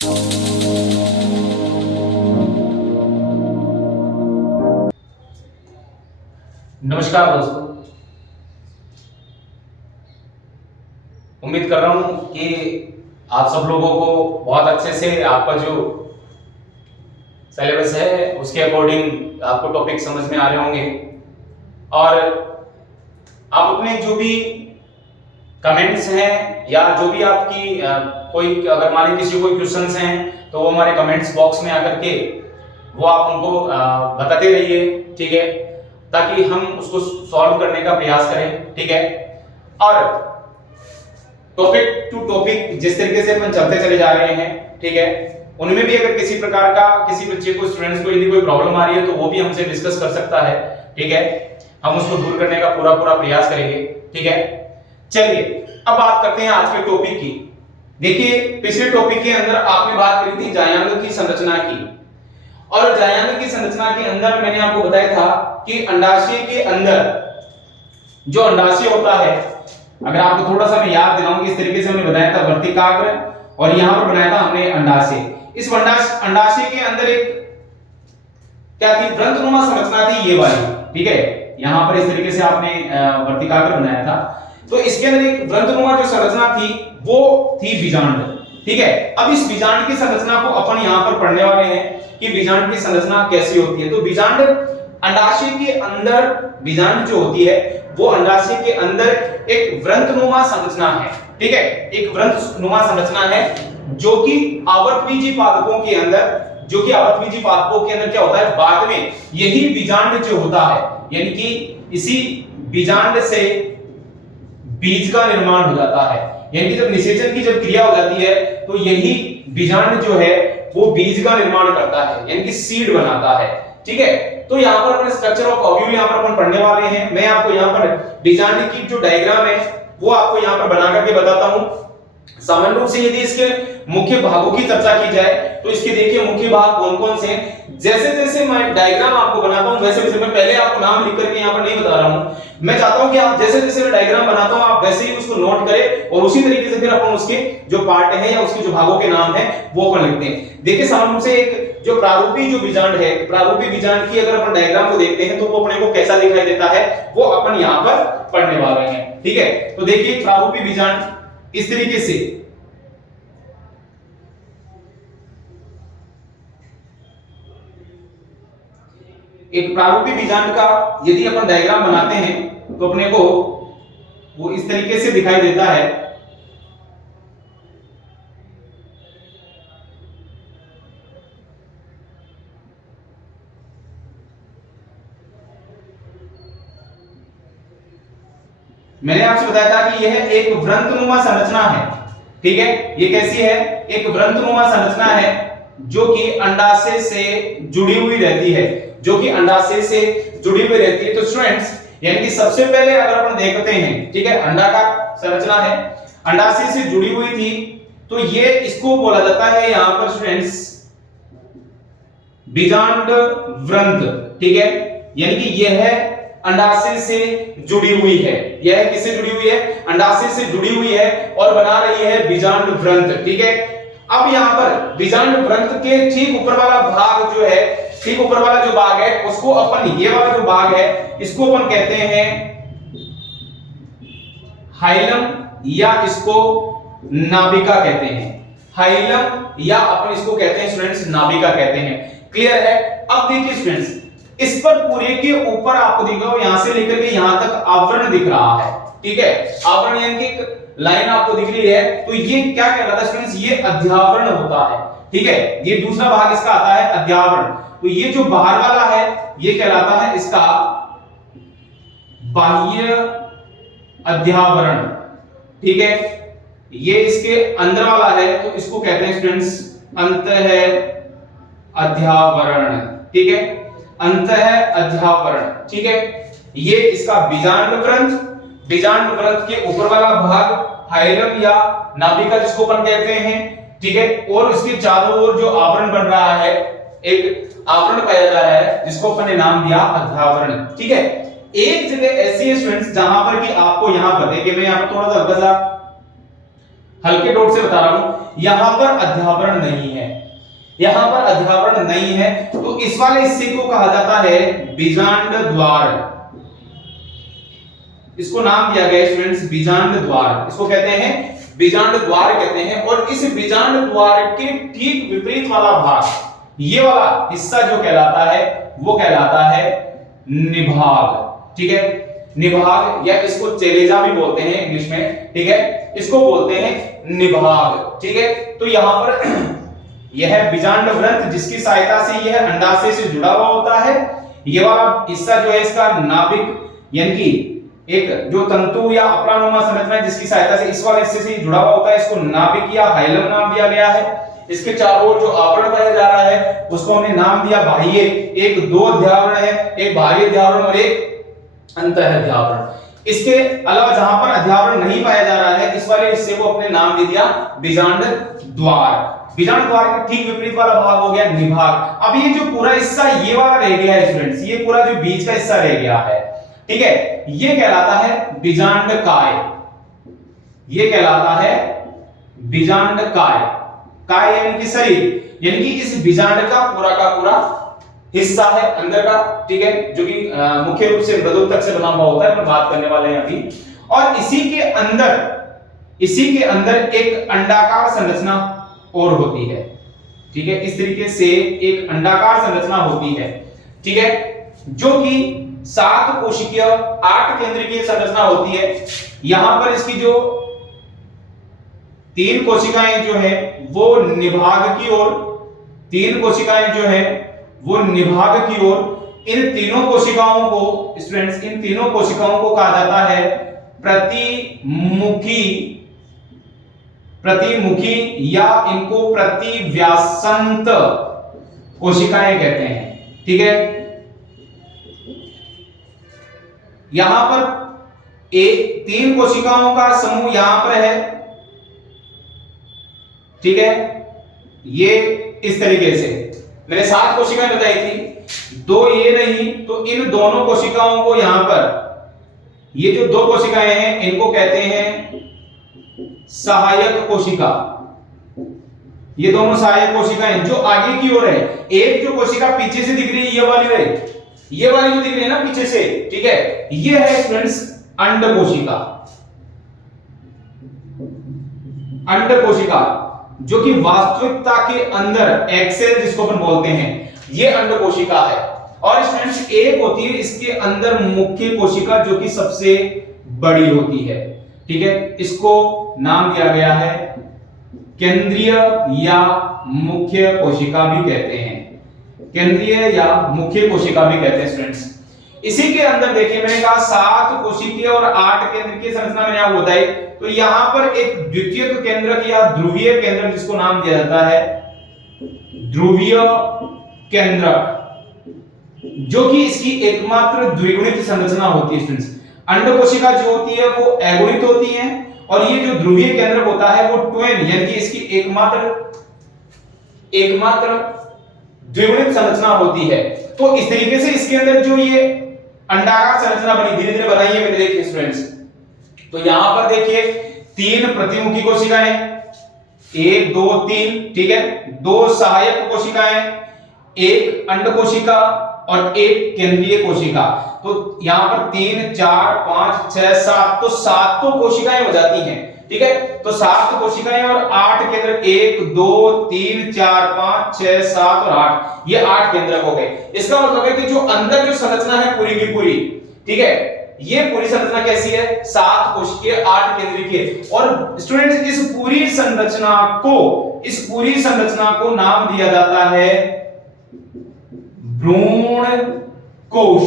नमस्कार दोस्तों, उम्मीद कर रहा हूं कि आप सब लोगों को बहुत अच्छे से आपका जो सिलेबस है उसके अकॉर्डिंग आपको टॉपिक समझ में आ रहे होंगे और आप अपने जो भी कमेंट्स हैं या जो भी आपकी कोई अगर मान लीजिए किसी कोई क्वेश्चंस हैं तो वो हमारे कमेंट्स बॉक्स में आकर के वो आप उनको बताते रहिए, ठीक है, ताकि हम उसको सॉल्व करने का प्रयास करें, ठीक है। और टॉपिक टू टॉपिक जिस तरीके से अपन चलते चले जा रहे हैं, ठीक है, उनमें भी अगर किसी प्रकार का किसी बच्चे को स्टूडेंट्स को यदि कोई प्रॉब्लम आ रही है तो वो भी हमसे डिस्कस कर सकता है, ठीक है। हम उसको दूर करने का पूरा प्रयास करेंगे, ठीक है। चलिए अब बात करते हैं आज के टॉपिक की। देखिए पिछले टॉपिक के अंदर आपने बात करी थी जायांग की संरचना की, और जायांग की संरचना के अंदर मैंने आपको बताया था कि अंडाशय के अंदर जो अंडाशय होता है, अगर आपको थोड़ा सा मैं याद दिलाऊं कि इस तरीके से हमने बताया था वर्तिकाग्र और यहां पर बनाया था हमने अंडाशय। इस अंडाशय के अंदर एक क्या थी, वृंतनुमा संरचना थी, ये वाली, ठीक है। यहां पर इस तरीके से आपने वर्तिकाग्र बनाया था, तो इसके अंदर एक वृंतनुमा जो संरचना थी वो थी बीजांड, ठीक है। अब इस बीजांड की संरचना को अपन यहां पर पढ़ने वाले हैं कि बीजांड की संरचना कैसी होती है। तो बीजांड अंडाशय के अंदर, बीजांड जो होती है वो अंडाशय के अंदर एक वृंतनुमा संरचना है, ठीक है, एक वृंतनुमा संरचना है जो कि आवर्तबीजी पादपों के अंदर, जो कि आवर्तबीजी पादपों के अंदर क्या होता है, बाद में यही बीजांड जो होता है, यानी कि इसी बीजांड से बीज का निर्माण हो जाता है। यानी कि जब निषेचन की जब क्रिया हो जाती है तो यही बीजांड जो है वो बीज का निर्माण करता है, यानी कि सीड बनाता है, ठीक है। तो यहाँ पर अपने स्ट्रक्चर ऑफ ओव्यूल यहाँ पर अपन पढ़ने वाले हैं। मैं आपको यहाँ पर बीजांड की जो डायग्राम है वो आपको यहाँ पर बना करके बताता हूँ। सामान्य रूप से यदि इसके मुख्य भागों की चर्चा की जाए तो इसके देखिए मुख्य भाग कौन कौन से हैं। जैसे जैसे मैं डायग्राम आपको बनाता हूं वैसे वैसे, मैं पहले आपको नाम लिख करके यहाँ पर नहीं बता रहा हूं, मैं चाहता हूं कि आप जैसे जैसे मैं डायग्राम बनाता हूं आप वैसे ही उसको नोट करें और उसी तरीके से फिर अपन उसके जो पार्ट है या उसके जो भागों के नाम है वो अपन लिखते हैं। देखिए सामान्य रूप से एक जो प्रारूपी जो बीजांड है, प्रारूपी बीजांड की अगर अपन डायग्राम को देखते हैं तो वो अपने को कैसा दिखाई देता है वो अपन यहाँ पर पढ़ने वाले हैं, ठीक है। तो देखिए प्रारूपी बीजांड इस तरीके से, एक प्रारूपी बीजांड का यदि अपन डायग्राम बनाते हैं तो अपने को वो इस तरीके से दिखाई देता है। मैंने आपसे बताया था कि यह एक वृंतनुमा संरचना है, ठीक है। ये कैसी है, एक वृंतनुमा संरचना है जो कि अंडाशय से जुड़ी हुई रहती है, जो कि अंडाशय से जुड़ी हुई रहती है। तो स्टूडेंट्स यानी कि सबसे पहले अगर अपन देखते हैं, ठीक है, अंडा का संरचना है, अंडाशय से जुड़ी हुई थी, तो ये इसको बोला जाता है यहां पर स्टूडेंट्स बीजांड वृंत, ठीक है। यानी कि यह है अंडाशय से जुड़ी हुई है, यह किससे जुड़ी हुई है, अंडाशय से जुड़ी हुई है और बना रही है बीजांड वृंत, ठीक है। अब यहां पर बीजांड वृंत के ठीक ऊपर वाला भाग जो है, ठीक ऊपर वाला जो भाग है उसको अपन, ये वाला जो भाग है इसको अपन कहते हैं हाइलम या इसको नाभिका कहते हैं, हाइलम या अपन इसको कहते हैं स्टूडेंट्स नाभिका कहते हैं। क्लियर है। अब देखिए स्टूडेंट्स इस पर पूरे के ऊपर आपको दिख रहा हो यहां से लेकर के यहां तक आवरण दिख रहा है, ठीक है, आवरण यानी कि एक लाइन आपको दिख रही है, तो ये क्या कहलाता है स्टूडेंट्स, ये अध्यावरण होता है, ठीक है। ये दूसरा भाग इसका आता है अध्यावरण। तो ये जो बाहर वाला है ये कहलाता है इसका बाह्य अध्यावरण, ठीक है। ये इसके अंदर वाला है तो इसको कहते हैं स्टूडेंट्स अंतः अध्यावरण, ठीक है, अंतः अध्यावरण, ठीक है। ये इसका बीजांड वृंत, बीजांड वृंत के ऊपर वाला भाग हाइलम या नाभिका जिसको अपन कहते हैं, ठीक है, और उसके चारों ओर जो आवरण बन रहा है, एक आवरण पाया जा रहा है जिसको अपन ने नाम दिया अध्यावरण, ठीक है। एक जगह ऐसी है स्टूडेंट्स जहां पर कि आपको यहां पर देखिए, मैं यहां पर थोड़ा सा हल्का सा हल्के डॉट से बता रहा हूं, यहां पर अध्यावरण नहीं है, यहां पर अध्यावरण नहीं है, तो इस वाले हिस्से को कहा जाता है बीजांड द्वार। इसको नाम दिया गया स्टूडेंट्स बीजांड द्वार, इसको कहते हैं बीजांड द्वार कहते हैं। और इस बीजांड द्वार के ठीक विपरीत वाला भाग, ये वाला हिस्सा जो कहलाता है वो कहलाता है निभाग। ठीक है, निभाग या इसको चेलेजा भी बोलते हैं इंग्लिश में। ठीक है, इसको बोलते हैं निभाग। ठीक है, तो यहां पर यह बीजांड व्रंत जिसकी सहायता से यह अंडाशय से जुड़ा हुआ होता है, ये वाला हिस्सा जो है इसका नाभिक यानी कि एक जो तंतु या अपरानुमा संरचना है जिसकी सहायता से इस वाले हिस्से से जुड़ा हुआ होता है, इसको नाभिक या हाइलम नाम दिया गया है। इसके चारों ओर जो आवरण पाया जा रहा है उसको हमने नाम दिया बाह्य। एक दो अध्यावरण है, एक बाह्य अध्यावरण और एक अंतः अध्यावरण। इसके अलावा जहां पर अध्यावरण नहीं पाया जा रहा है, इस वाले हिस्से को अपने नाम दे दिया बीजांड द्वार। बीजांड द्वार के ठीक विपरीत वाला भाग हो गया निभाग। अब ये जो पूरा हिस्सा ये वाला रह गया है स्टूडेंट्स, ये पूरा जो बीच का हिस्सा रह गया है, ठीक है, ये कहलाता है बीजांड काय। ये कहलाता है बीजांड काय। काय यानी कि शरीर, यानी कि इस बीजांड का पूरा हिस्सा है अंदर का। ठीक है, जो कि मुख्य रूप से मृदुतक से बना हुआ होता है, हम बात करने वाले हैं अभी। और इसी के अंदर एक अंडाकार संरचना और होती है। ठीक है, इस तरीके से एक अंडाकार संरचना होती है। ठीक है, जो कि 7 कोशिकीय 8 केंद्रीय संरचना होती है। यहां पर इसकी जो 3 कोशिकाएं जो है वो निभाग की ओर, 3 कोशिकाएं जो है वो निभाग की ओर। इन तीनों कोशिकाओं को स्टूडेंट्स, इन तीनों कोशिकाओं को कहा जाता है प्रतिमुखी या इनको प्रतिव्यासंत कोशिकाएं कहते हैं। ठीक है, यहां पर 3 कोशिकाओं का समूह यहां पर है। ठीक है, ये इस तरीके से मैंने 7 कोशिकाएं बताई थी, 2 ये रही, तो इन दोनों कोशिकाओं को यहां पर, ये जो 2 कोशिकाएं हैं इनको कहते हैं सहायक कोशिका। ये दोनों सहायक कोशिकाएं जो आगे की ओर है। एक जो कोशिका पीछे से दिख रही है, ये वाली जो दिख रही है ना पीछे से, ठीक है, ये है स्टूडेंट्स अंड कोशिका। अंड कोशिका जो कि वास्तविकता के अंदर एक्सेल जिसको अपन बोलते हैं, ये अंड कोशिका है। और स्टूडेंट्स एक होती है इसके अंदर मुख्य कोशिका जो कि सबसे बड़ी होती है। ठीक है, इसको नाम दिया गया है केंद्रीय या मुख्य कोशिका भी कहते हैं। केंद्रीय या मुख्य कोशिका भी कहते हैं स्टूडेंट्स। इसी के अंदर देखिए मैंने कहा 7 कोशिकीय और 8 केंद्रीय संरचना मैंने आपको बताई। तो यहां पर एक द्वितीयक केंद्रक या ध्रुवीय केंद्रक जिसको नाम दिया जाता है ध्रुवीय केंद्रक, जो कि इसकी एकमात्र द्विगुणित संरचना होती है स्टूडेंट्स। अंड कोशिका जो होती है वो अगुणित होती है, और ये जो ध्रुवीय केंद्रक होता है वो ट्वेन यानी कि इसकी एकमात्र द्विगुणित संरचना होती है। तो इस तरीके से इसके अंदर जो ये अंडाकार संरचना बनी, धीरे धीरे बनाई है मैंने, देखिए स्टूडेंट्स। तो यहां पर देखिए 3 प्रतिमुखी कोशिकाएं, 1 2 3, ठीक है, 2 सहायक कोशिकाएं, 1 अंड कोशिका और 1 केंद्रीय कोशिका। तो यहां पर 3 4 5 6 7, तो 7 तो कोशिकाएं हो जाती हैं। ठीक है, तो 7 कोशिकाएं और 8 केंद्र, 1 2 3 4 5 6 7 और 8, ये 8 केंद्रक हो गए। इसका मतलब है कि जो अंदर जो संरचना है पूरी की पूरी, ठीक है, ये पूरी संरचना कैसी है, 7 कोशिकीय 8 केंद्रीय। और स्टूडेंट्स इस पूरी संरचना को नाम दिया जाता है भ्रूण कोश।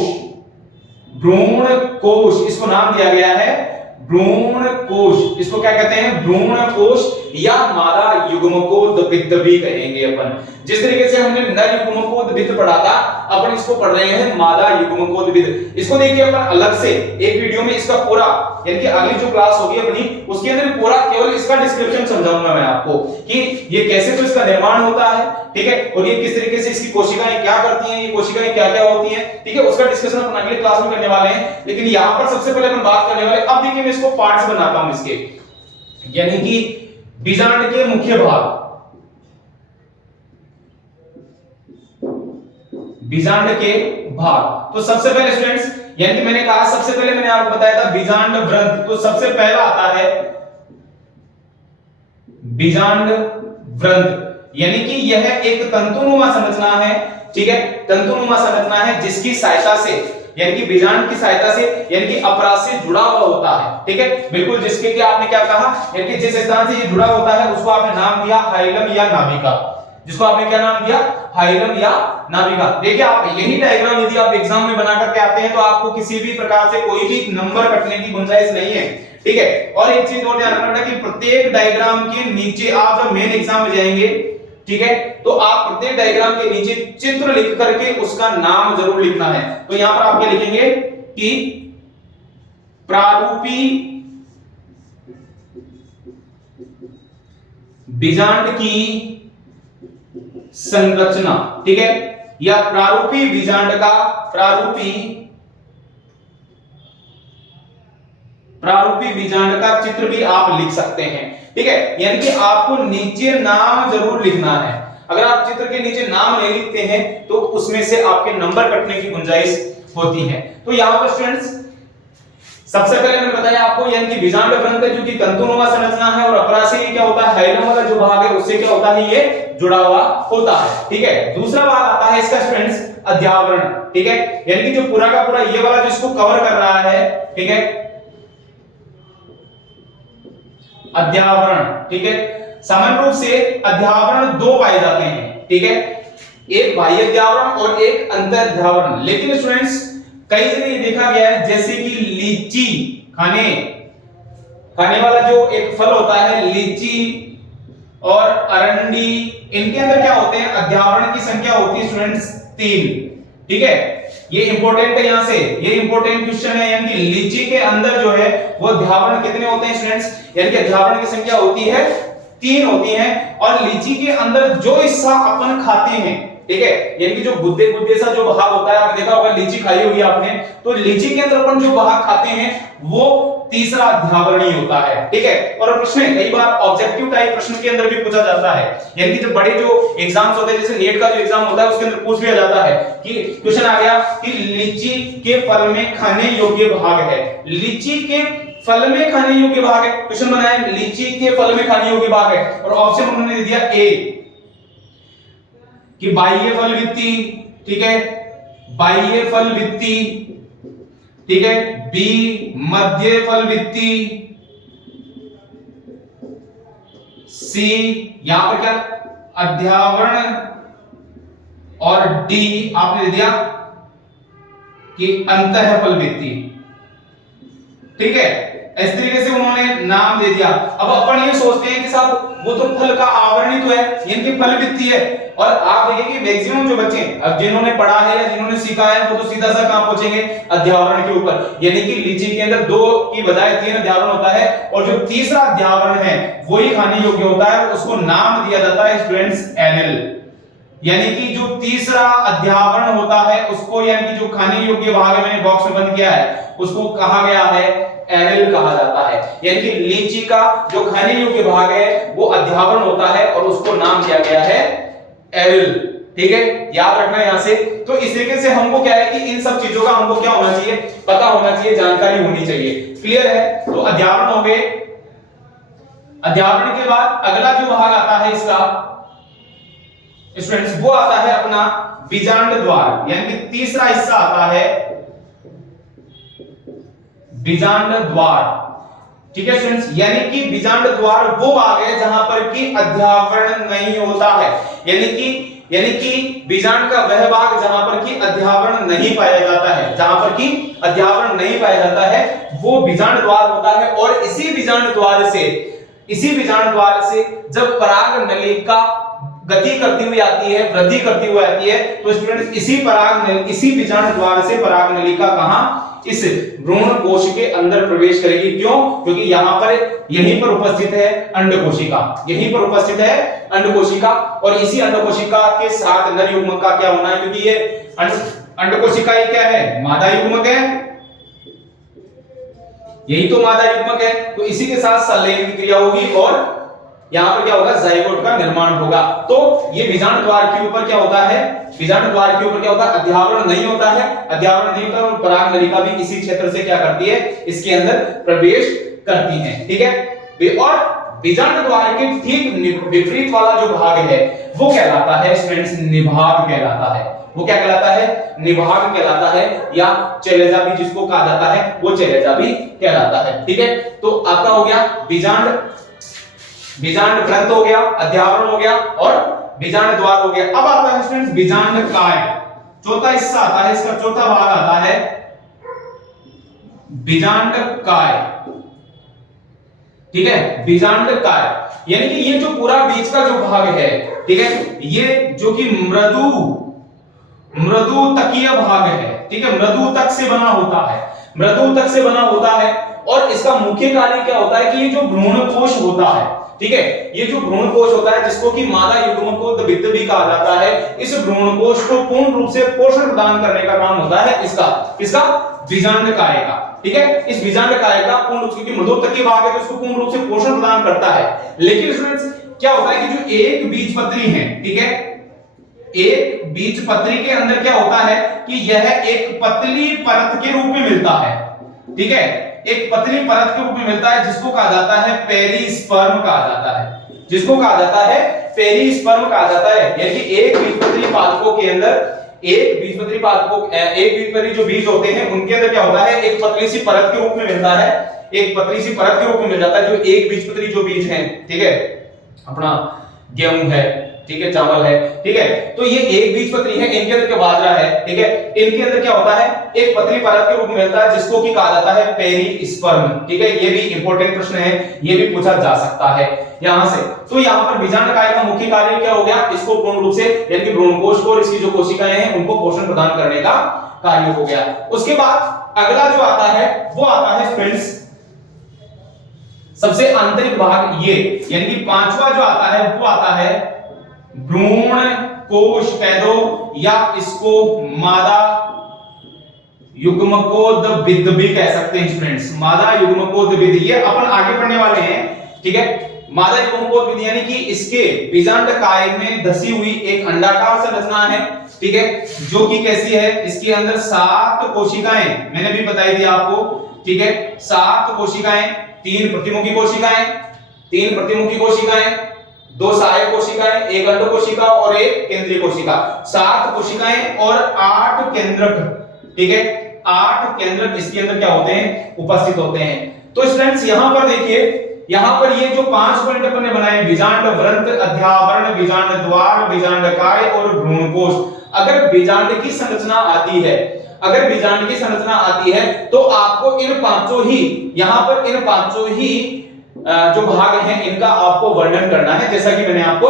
भ्रूण कोश, इसको नाम दिया गया है भ्रूण कोश। इसको क्या कहते हैं, भ्रूण कोश या मादा युग्मकोद्भिद भी कहेंगे अपन। जिस तरीके से हमने नर युग्मकोद्भिद पढ़ा था, अपन इसको पढ़ रहे हैं मादा युग्मकोद्भिद। इसको देखिए अपन अलग से एक वीडियो में इसका पूरा, यानी कि अगली जो क्लास होगी अपनी उसके अंदर पूरा केवल इसका डिस्क्रिप्शन समझाऊंगा मैं आपको कि ये कैसे तो इसका निर्माण होता है, ठीक है, और ये किस तरीके से इसकी कोशिकाएं क्या करती हैं, ये कोशिकाएं क्या-क्या होती हैं, ठीक है, उसका डिस्कशन अपन अगली क्लास में करने वाले हैं। लेकिन यहां पर सबसे पहले अपन बात करने वाले, अब देखिए मैं इसको पार्ट्स बनाता हूं इसके, यानी कि बीजांड के मुख्य भाग, बीजांड के भाग। तो सबसे पहले स्टूडेंट्स, यानी कि मैंने कहा सबसे पहले मैंने आपको बताया था बीजांड व्रंत, तो सबसे पहला आता है बीजांड व्रंत, यानी कि यह एक तंतुनुमा संरचना है, ठीक है, तंतुनुमा संरचना है जिसकी सहायता से, यानी कि बीजांड की सहायता से, यानी कि अपराध से जुड़ा हुआ होता है, ठीक है, बिल्कुल, जिसके कि आपने क्या कहा, यानी कि जिस स्थान से ये जुड़ा होता है उसको आपने नाम दिया हाइलम या नाभिका, जिसको आपने क्या नाम दिया, हाइलम या नाभिका। देखिए आप यही डायग्राम यदि आप एग्जाम में बना करके आते हैं तो आपको किसी भी प्रकार से कोई भी नंबर कटने की गुंजाइश नहीं है, ठीक है। और एक चीज और ध्यान रखना कि प्रत्येक डायग्राम के नीचे आप जब मेन एग्जाम में जाएंगे, ठीक है, तो आप प्रत्येक डायग्राम के नीचे चित्र लिख करके उसका नाम जरूर लिखना है। तो यहां पर आप क्या लिखेंगे कि प्रारूपी बीजांड की संरचना, ठीक है, या प्रारूपी बीजांड का प्रारूपी बीजांड का चित्र भी आप लिख सकते हैं, ठीक है। यानी कि आपको नीचे नाम जरूर लिखना है। अगर आप चित्र के नीचे नाम नहीं लिखते हैं तो उसमें से आपके नंबर कटने की गुंजाइश होती है। तो यहां पर स्टूडेंट्स सबसे पहले मैंने बताया आपको, यानी कि बीजांड व्रंत जो कि तंतुनुमा संरचना है और अपरा से क्या होता है, हाइलम वाला जो भाग है उससे क्या होता है, ये जुड़ा हुआ होता है, ठीक है। दूसरा भाग आता है इसका स्टूडेंट्स अध्यावरण, ठीक है, यानी कि जो पूरा का पूरा ये वाला जिसको कवर कर रहा है, ठीक है, अध्यावरण, ठीक है। सामान्य रूप से अध्यावरण दो पाए जाते हैं, ठीक है, एक बाह्य अध्यावरण और एक अंतःअध्यावरण। लेकिन स्टूडेंट्स कई जगह ये देखा गया है, जैसे कि लीची खाने वाला जो एक फल होता है लीची और अरंडी, इनके अंदर क्या होते हैं, अध्यावरण की संख्या होती है स्टूडेंट्स 3, ठीक है। ये इंपॉर्टेंट है, यहां से ये इंपॉर्टेंट क्वेश्चन है, यानी कि लीची के अंदर जो है वो अध्यावरण कितने होते हैं स्टूडेंट्स, यानी कि अध्यावरण की संख्या होती है 3 होती है। और लीची के अंदर जो हिस्सा अपन खाते हैं, ठीक है, यानी कि जो गुद्दे गुद्दे सा जो भाग होता है, आपने देखा होगा लीची खाई होगी आपने, तो लीची के अंदर अपन जो भाग खाते हैं वो तीसरा अध्यावरणीय होता है, ठीक है। और प्रश्न कई बार ऑब्जेक्टिव टाइप प्रश्न के अंदर भी पूछा जाता है, यानी कि जब बड़े जो एग्जाम्स होते हैं, जैसे नेट का जो एग्जाम होता है उसके अंदर पूछ लिया जाता है कि क्वेश्चन आ गया कि लीची के फल में खाने योग्य भाग है, लीची के फल में खाने योग्य भाग है, क्वेश्चन बनाया लीची के फल में खाने योग्य भाग है, और ऑप्शन उन्होंने दे दिया ए कि बाह्य फल भित्ति, ठीक है, बाह्य फल भित्ति, ठीक है, बी मध्य फल भित्ति, सी यहां पर क्या अध्यावरण, और डी आपने दे दिया कि अंतः फल भित्ति, ठीक है। इस तरीके से उन्होंने नाम दे दिया। अब अपन ये सोचते हैं कि साहब वो तो फल का आवरण ही तो है, यानी कि फल भित्ति है, और आप देखिए कि मैक्सिमम जो बच्चे अब जिन्होंने पढ़ा है या जिन्होंने सीखा है वो तो सीधा सा कहां पहुंचेंगे, अध्यावरण के ऊपर, यानी कि लीची के अंदर 2 की बजाय 3 अध्यावरण होता है, और जो तीसरा अध्यावरण है वही खाने योग्य होता है, उसको नाम दिया जाता है स्टूडेंट्स एनल, यानी कि जो तीसरा अध्यावरण होता है उसको, यानी कि जो खाने योग्य भाग है, मैंने बॉक्स में बंद किया है, उसको कहा गया है एनल कहा जाता है, यानी कि लीची का जो खाने योग्य भाग है वो अध्यावरण होता है और उसको नाम दिया गया है एनल, ठीक है, याद रखना यहां से। तो इस तरीके से हमको क्या है कि इन सब चीजों का हमको क्या होना चाहिए, पता होना चाहिए, जानकारी होनी चाहिए, क्लियर है। तो अध्यावरण हो गए। अध्यावरण के बाद अगला जो भाग आता है इसका स्टूडेंट्स वो आता है अपना बीजांड द्वार, यानी कि तीसरा हिस्सा आता है बीजांड द्वार, ठीक है स्टूडेंट्स, यानी कि बीजांड द्वार वो भाग है जहां पर कि अध्यावरण नहीं होता है, यानी कि बीजांड का वह भाग जहां पर कि अध्यावरण नहीं पाया जाता है, जहां पर कि अध्यावरण नहीं पाया जाता है वो बीजांड द्वार होता है। और इसी बीजांड द्वार से जब पराग नलिका गति करती हुई आती है, वृद्धि करती हुई आती है, तो स्टूडेंट्स इसी बीजांड द्वार से पराग नलिका कहां, इस भ्रूण कोश के अंदर प्रवेश करेगी। क्यों? क्योंकि यहां पर यहीं पर उपस्थित है अंडकोशिका, यहीं पर उपस्थित है अंडकोशिका, और इसी अंडकोशिका के साथ नर युग्मक का क्या होना है, क्योंकि ये अंडकोशिका ये क्या है, मादा युग्मक है, यही तो मादा युग्मक है, तो इसी के साथ संलयन की क्रिया होगी और यहाँ पर क्या होगा, जाइगोट का निर्माण होगा। तो ये बीजांड द्वार के ऊपर क्या होता है, बीजांड द्वार के ऊपर क्या होता है, अध्यावरण नहीं होता है, अध्यावरण नहीं होता और पराग नलिका भी इसी क्षेत्र से क्या करती है, इसके अंदर प्रवेश करती है। ठीक है, और बीजांड द्वार के ठीक विपरीत वाला जो भाग है वो कहलाता है स्टूडेंट्स, निभाग कहलाता है। वो क्या कहलाता है, निभाग कहलाता है, या चैलेजा भी जिसको कहा जाता है, वो चैलेजा भी कहलाता है। ठीक है, तो आपका हो गया बीजांड, बीजांड ग्रंथ हो गया, अध्यावरण हो गया और बीजांड द्वार हो गया। अब आता है स्टूडेंट्स बीजांड काय, चौथा हिस्सा आता है, इसका चौथा भाग आता है बीजांड काय। ठीक है, बीजांड काय यानी कि ये जो पूरा बीच का जो भाग है, ठीक है, ये जो कि मृदु तकीय भाग है। ठीक है, मृदु तक से बना होता है, मृदु तक से बना होता है। और इसका मुख्य कार्य क्या होता है कि ये जो भ्रूणकोश होता है, ठीक है, ये जो भ्रूणकोश होता है जिसको कि मादा युग्मकोद वित्त भी कहा जाता है, इस भ्रूणकोश को पूर्ण रूप से पोषण प्रदान करने का काम होता है इसका, किसका, बीजांड काय का। ठीक है, इस बीजांड काय का पूर्ण रूप से, क्योंकि मृदु तकीय भाग है तो उसको पूर्ण रूप से पोषण प्रदान करता है। लेकिन स्टूडेंट्स क्या होता है कि जो एक बीजपत्री है, ठीक है, एक बीजपत्री के अंदर क्या होता है कि यह एक पतली परत के रूप में मिलता है। ठीक है, एक पतली परत के रूप में मिलता है जिसको कहा जाता है पेरिस्पर्म कहा जाता है, जिसको कहा जाता है पेरिस्पर्म कहा जाता है। यानी कि एक बीजपत्री पादपों के अंदर, एक बीजपत्री पादपों, एक बीजपत्री जो बीज होते हैं उनके अंदर क्या होता है, एक पतली सी परत के रूप में मिलता है, एक पतली सी परत के रूप में मिल जाता है जो एक बीजपत्री जो बीज है, ठीक है, अपना गेहूं है, ठीक है, चावल है, ठीक है, तो ये एक बीजपत्री है, इनके अंदर क्या बाजरा है, ठीक है, इनके अंदर क्या होता है, एक पतली परत के रूप में मिलता है जिसको कि कहा जाता है पेरिस्पर्म। ठीक है, ये भी इंपॉर्टेंट प्रश्न है, ये भी पूछा जा सकता है यहां से। तो यहां पर बीजांड काय का मुख्य कार्य क्या हो गया, इसको पूर्ण रूप से यानी कि भ्रूणकोश को और इसकी जो कोशिकाएं हैं उनको पोषण प्रदान करने का कार्य हो गया। उसके बाद अगला जो आता है वो आता है फ्रेंड्स सबसे आंतरिक भाग, ये यानी कि पांचवा जो आता है वो आता है भ्रूण कोश कह दो या इसको मादा युग्मकोद विद भी कह सकते हैं स्टूडेंट्स, मादा युग्मकोद विद, ये अपन आगे पढ़ने वाले हैं। ठीक है, मादा युग्मकोद विद यानी कि इसके बीजांड काय में धसी हुई एक अंडाकार संरचना है। ठीक है, जो कि कैसी है, इसके अंदर 7 कोशिकाएं, मैंने भी बताई थी आपको। ठीक है, 7 कोशिकाएं, 3 प्रतिमुखी कोशिकाएं, 3 प्रतिमुखी कोशिकाएं, 2 सहायक कोशिकाएं, 1 अंड कोशिका और 1 केंद्रीय कोशिका, 7 कोशिकाएं और 8 केंद्रक। ठीक है, 8 केंद्रक इसके अंदर क्या होते हैं, उपस्थित होते हैं। तो स्टूडेंट्स यहां पर देखिए, यहां पर ये जो 5 पॉइंट अपन ने बनाए, बीजांड व्रंत, अध्यावरण, बीजांड द्वार, बीजांड काय और भ्रूणकोश, अगर बीजांड की संरचना आती है, अगर बीजांड की संरचना आती है तो आपको इन पांचों ही, यहां पर इन पांचों ही जो भाग हैं इनका आपको वर्णन करना है, जैसा कि मैंने आपको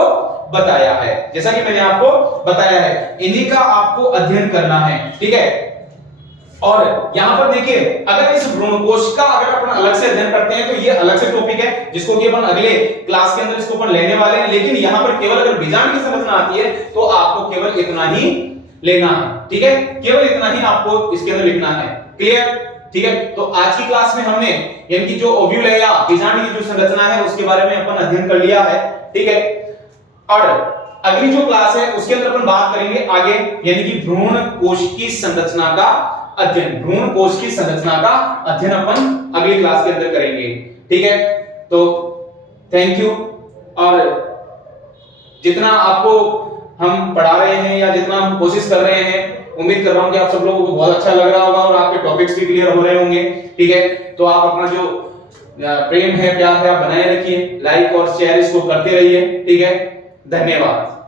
बताया है, जैसा कि मैंने आपको बताया है, इन्हीं का आपको अध्ययन करना है। ठीक है, और यहां पर देखिए, अगर इस भ्रूणकोश का अगर अपन अलग से अध्ययन करते हैं तो ये अलग से टॉपिक है जिसको कि अपन अगले क्लास के अंदर इसको अपन लेने वाले हैं। लेकिन यहां पर केवल अगर बीजांड की संरचना आती है तो आपको केवल इतना ही लेना है। ठीक है, केवल इतना ही आपको इसके अंदर लिखना है। क्लियर? ठीक है, तो आज की क्लास में हमने यानी कि जो ओव्यूल है या बीजांड की जो संरचना है उसके बारे में अपन अध्ययन कर लिया है। ठीक है, और अगली जो क्लास है उसके अंदर अपन बात करेंगे आगे, यानी कि भ्रूण कोश की संरचना का अध्ययन, भ्रूण कोश की संरचना का अध्ययन अपन अगली क्लास के अंदर करेंगे। ठीक है, तो थैंक यू। और जितना आपको हम पढ़ा रहे हैं या जितना हम कोशिश कर रहे हैं, उम्मीद कर रहा हूं कि आप सब लोगों को बहुत अच्छा लग रहा होगा और आपके टॉपिक्स भी क्लियर हो रहे होंगे। ठीक है, तो आप अपना जो प्रेम है, प्यार है, आप बनाए रखिए, लाइक और शेयर इसको करते रहिए। ठीक है, धन्यवाद।